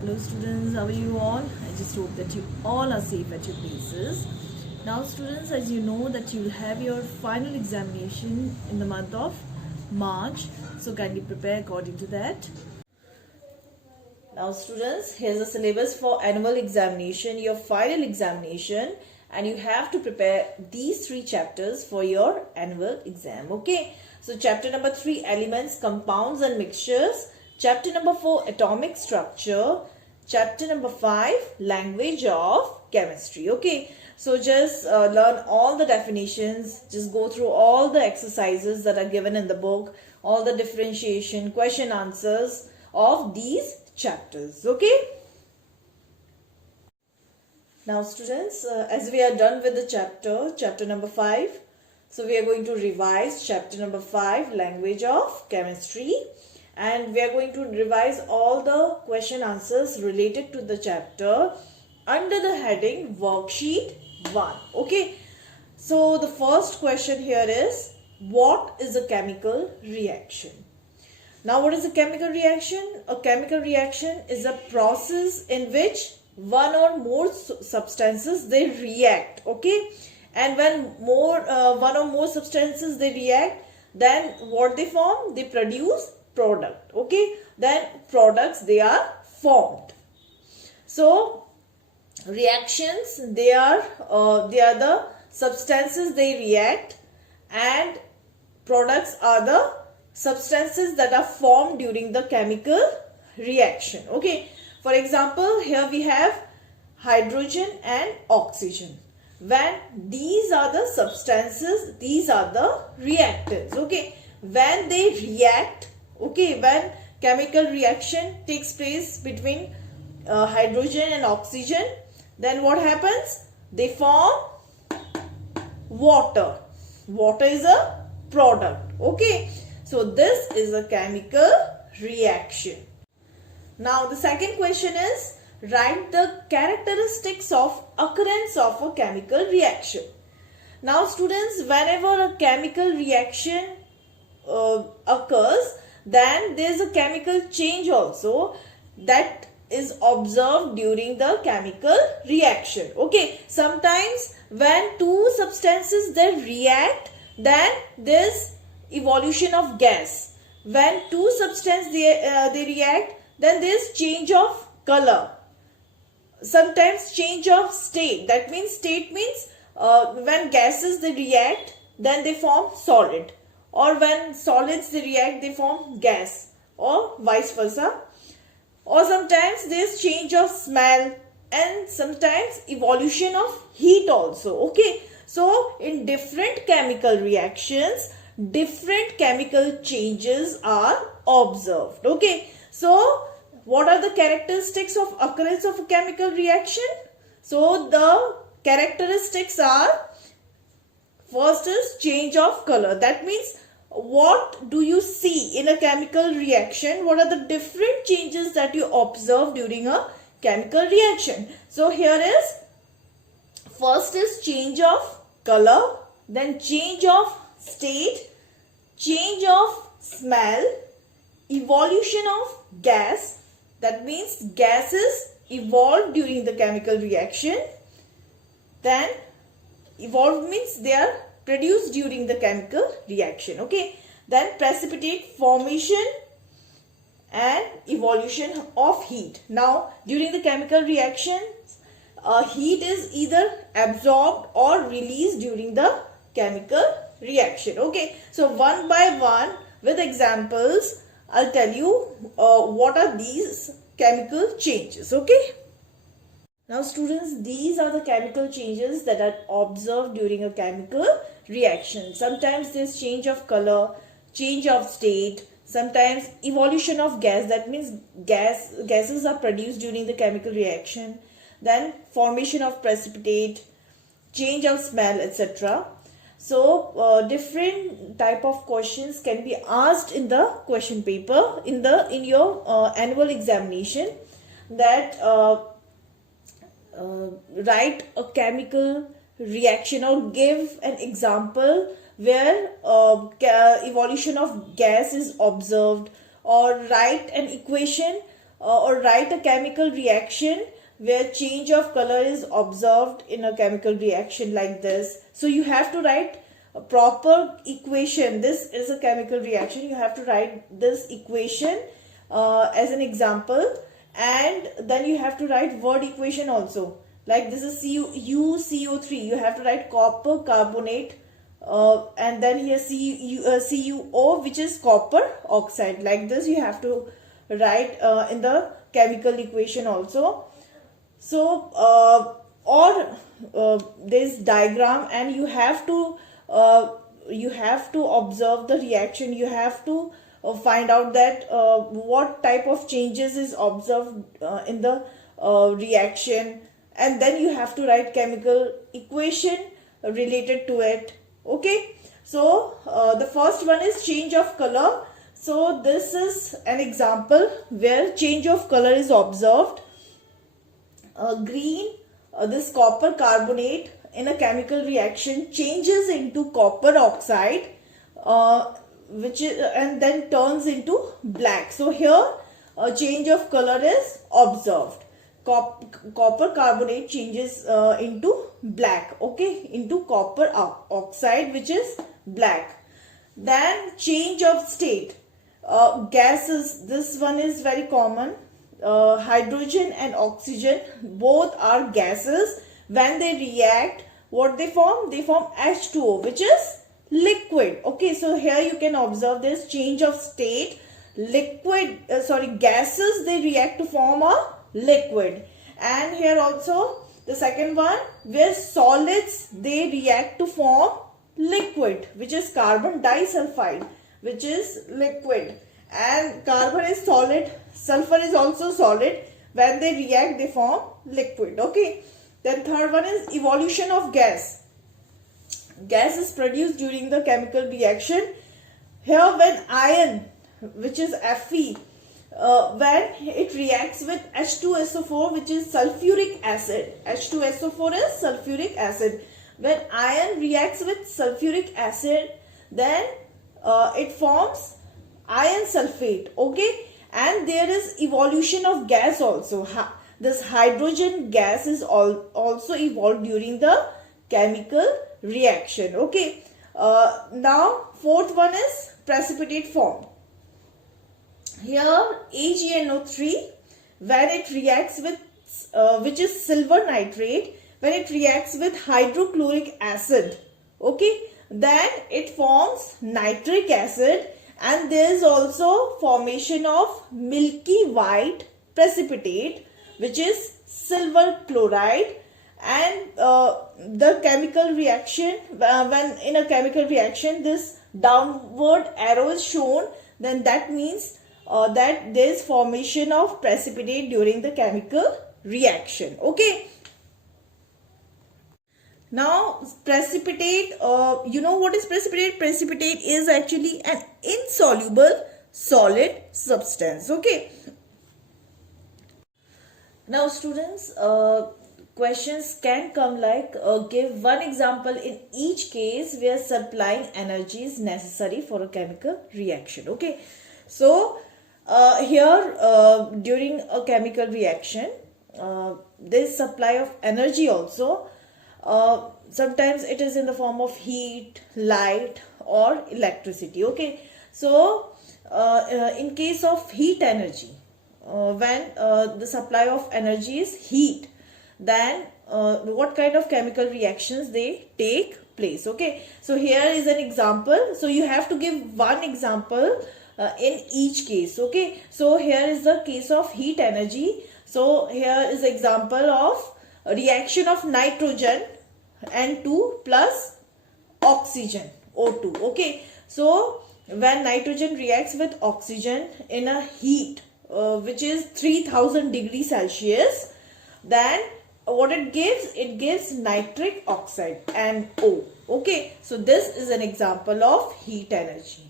Hello students, how are you all? I just hope that you all are safe at your places. Now students, as you know that you will have your final examination in the month of March. So kindly prepare according to that. Now students, here's the syllabus for annual examination, your final examination, and you have to prepare these three chapters for your annual exam. Okay. So chapter number 3, elements, compounds and mixtures. Chapter number 4, atomic structure. Chapter number 5, language of chemistry. Okay. So just learn all the definitions. Just go through all the exercises that are given in the book. All the differentiation, question answers of these chapters. Okay. Now students, as we are done with the chapter number 5. So we are going to revise chapter number 5, language of chemistry. And we are going to revise all the question answers related to the chapter under the heading worksheet 1. Okay. So the first question here is, what is a chemical reaction? Now what is a chemical reaction? A chemical reaction is a process in which one or more substances they react. Okay. And when one or more substances they react, then what they form? They produce product. Okay, then products they are formed. So reactions, they are the substances they react, and products are the substances that are formed during the chemical reaction. Okay, for example, here we have hydrogen and oxygen. When these are the substances, these are the reactants. Okay, when they react, okay, when chemical reaction takes place between hydrogen and oxygen, then what happens? They form water. Water is a product. Okay, so this is a chemical reaction. Now the second question is, write the characteristics of occurrence of a chemical reaction. Now students, whenever a chemical reaction occurs, then there is a chemical change also that is observed during the chemical reaction. Okay, sometimes when two substances they react, then there is evolution of gas. When two substances they react, then there is change of color. Sometimes change of state. That means state means when gases they react, then they form solid. Or when solids they react, they form gas, or vice versa. Or sometimes there is change of smell, and sometimes evolution of heat also. Okay, so in different chemical reactions, different chemical changes are observed. Okay, so what are the characteristics of occurrence of a chemical reaction? So the characteristics are, first is change of color. That means what do you see in a chemical reaction? What are the different changes that you observe during a chemical reaction? So here is, first is change of color, then change of state, change of smell, evolution of gas. That means gases evolve during the chemical reaction. Then evolved means they are produced during the chemical reaction. Okay. Then precipitate formation and evolution of heat. Now during the chemical reaction, heat is either absorbed or released during the chemical reaction. Okay. So one by one with examples, I'll tell you what are these chemical changes. Okay. Now students, these are the chemical changes that are observed during a chemical reaction. Sometimes there is change of color, change of state, sometimes evolution of gas. That means gases are produced during the chemical reaction. Then formation of precipitate, change of smell, etc. So different type of questions can be asked in the question paper in your annual examination. That write a chemical reaction or give an example where evolution of gas is observed, or write an equation or write a chemical reaction where change of color is observed in a chemical reaction like this. So you have to write a proper equation. This is a chemical reaction. You have to write this equation as an example, and then you have to write word equation also. Like this is CuCO3. You have to write copper carbonate, and then here CuO, which is copper oxide. Like this you have to write in the chemical equation also. So this diagram, and you have to observe the reaction. You have to find out that what type of changes is observed in the reaction, and then you have to write chemical equation related to it. Okay, so the first one is change of color. So this is an example where change of color is observed. Green, this copper carbonate in a chemical reaction changes into copper oxide, which is, and then turns into black. So here a change of color is observed. Copper carbonate changes into black, okay, into copper oxide, which is black. Then change of state. Gases, this one is very common. Hydrogen and oxygen, both are gases. When they react, what they form? They form H2O, which is liquid. Okay, so here you can observe this change of state. Gases, they react to form a liquid. And here also the second one, where solids, they react to form liquid, which is carbon disulfide, which is liquid. And carbon is solid, sulfur is also solid. When they react, they form liquid. Okay, then third one is evolution of gas. Gas is produced during the chemical reaction. Here when iron, which is Fe, when it reacts with H2SO4, which is sulfuric acid. H2SO4 is sulfuric acid. When iron reacts with sulfuric acid, then it forms iron sulfate. Okay, and there is evolution of gas also. This hydrogen gas is also evolved during the chemical reaction. Okay, now fourth one is precipitate form. Here AgNO3, when it reacts with which is silver nitrate, when it reacts with hydrochloric acid, okay, then it forms nitric acid. And there is also formation of milky white precipitate, which is silver chloride. And the chemical reaction, when in a chemical reaction this downward arrow is shown, then that means that there is formation of precipitate during the chemical reaction. Okay. Now precipitate, you know what is precipitate? Precipitate is actually an insoluble solid substance. Okay. Now students, questions can come like give one example in each case where supplying energy is necessary for a chemical reaction. Okay. So here during a chemical reaction there is supply of energy also. Sometimes it is in the form of heat, light or electricity. Okay, so in case of heat energy, when the supply of energy is heat, then what kind of chemical reactions they take place. Okay, so here is an example. So you have to give one example in each case. Okay, so here is the case of heat energy. So here is example of reaction of nitrogen N2 plus oxygen O2. Okay, so when nitrogen reacts with oxygen in a heat which is 3000 degrees Celsius, then what it gives nitric oxide, NO. Okay, so this is an example of heat energy,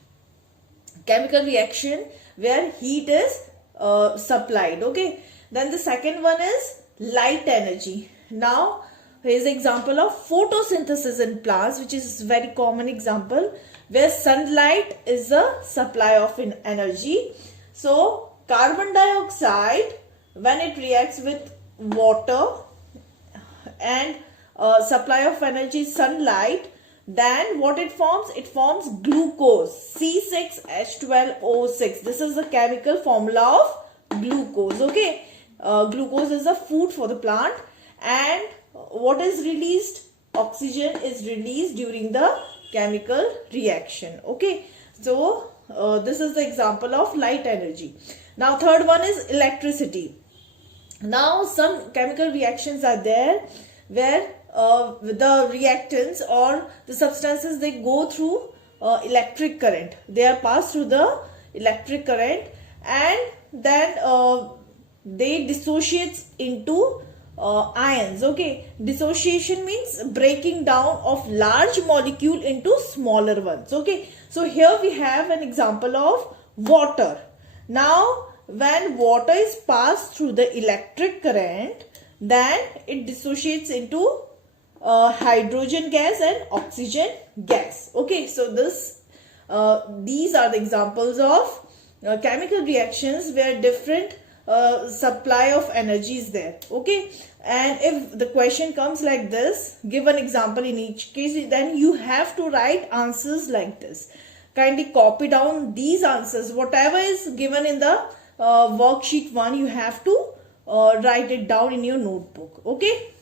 chemical reaction where heat is supplied. Okay, then the second one is light energy. Now here is example of photosynthesis in plants, which is very common example where sunlight is the supply of energy. So carbon dioxide, when it reacts with water and supply of energy is sunlight, then what it forms? It forms glucose, C6H12O6. This is the chemical formula of glucose. Okay, glucose is a food for the plant, and what is released? Oxygen is released during the chemical reaction. Okay, so this is the example of light energy. Now third one is electricity. Now some chemical reactions are there where the reactants or the substances, they go through electric current. They are passed through the electric current, and then they dissociate into ions. Okay, dissociation means breaking down of large molecule into smaller ones. Okay, so here we have an example of water. Now when water is passed through the electric current, then it dissociates into hydrogen gas and oxygen gas. Okay, so these are the examples of chemical reactions where different supply of energy is there. Okay, and if the question comes like this, give an example in each case, then you have to write answers like this. Kindly copy down these answers. Whatever is given in the worksheet 1, you have to write it down in your notebook. Okay.